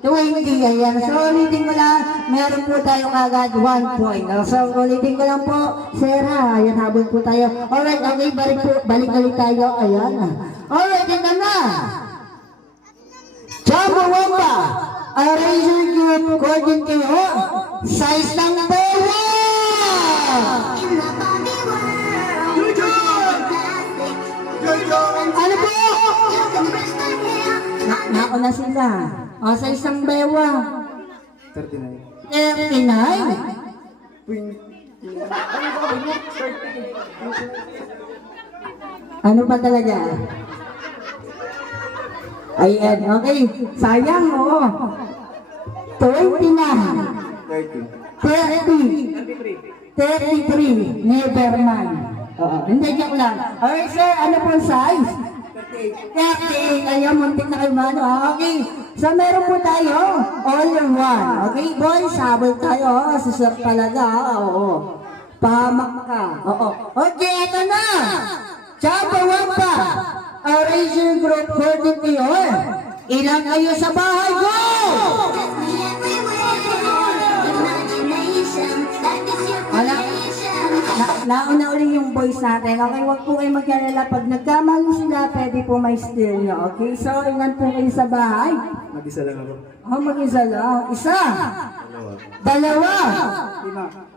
20, ayan. So, ulitin ko lang, meron po tayo agad 1 point. So, ulitin ko lang po, Sarah, ayan, habol po tayo. Alright, okay, balik ulit tayo, ayan. Alright, ito na. Jumbo Wamba, Razor Group, according kayo, size ng bawa! Ano po? Nauna sila. O, sa isang bewa. 39. 39? Ano ba talaga? Ayan, okay. Sayang, oo. 20 na. 30. 33. Never mind. Oo, hindi, joke lang. Alright, sir, ano po size? 30. Ayaw, muntik na kayo mano. Okay. So, meron po tayo all in one. Okay, boys, habol tayo. Susur talaga. Oo. Pahamak ka. Oo. Okay, ito na. Jumbo Wamba. Razor Group 40 yun. Ilan kayo sa bahay ko? Nauna ulit yung voice natin. Okay, huwag po kayo mag-alala. Pag nagkamali sila, pwede po may steal nyo. Okay, so ilan po kayo sa bahay? Mag-isa lang ako. Oh, mag-isa lang. Isa. Dalawa.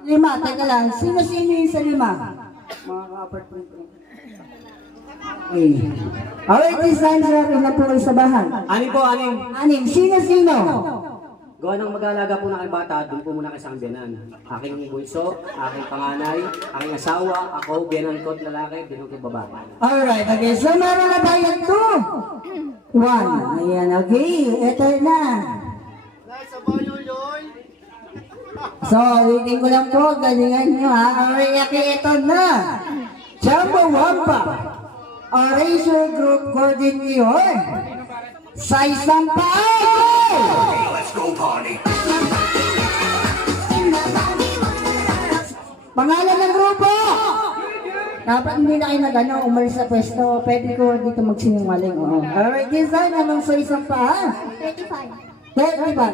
Lima. Teka lang. Sino-sino yung sa lima? Mga ka-apartment ko. Okay. Alright, this time, sir. Ilan po kayo sa bahay? Anim po, anim. Anim. Sino-sino? Gawa ng mag-aalaga po ng aking bata, doon po muna kay sang biyanan. Aking bunso, aking panganay, aking asawa, ako, biyanan ko at lalaki, biyanan ko babae. Alright, okay. So, meron na tayo 2. 1. Ayan, okay. Ito na. So, ulitin ko lang po. Galingan nyo, ha? Alright, okay. Ito na. Jumbo Wamba. Razor Group Golden Leon. Size ng pao! Let's go party. Pangalan ng grupo! Dapat hindi na kayo nag-ano, umalis sa pwesto. Pwede ko dito magsinungaling. Oo. Alright, this time, anong size ng paa? 35. 30 ba?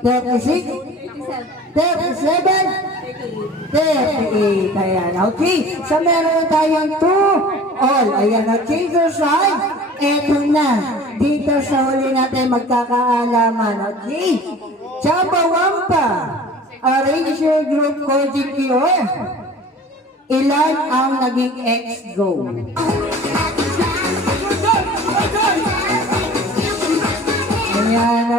36. 36? 37? 38. Ayan, okay. So, meron tayong 2 all. Ayan, okay, so side. Eto na. Dito sa huli natin magkakaalaman. Okay. Jumbo Wamba. Razor Group Golden Leon. Ilan ang naging ex-go? Ayan.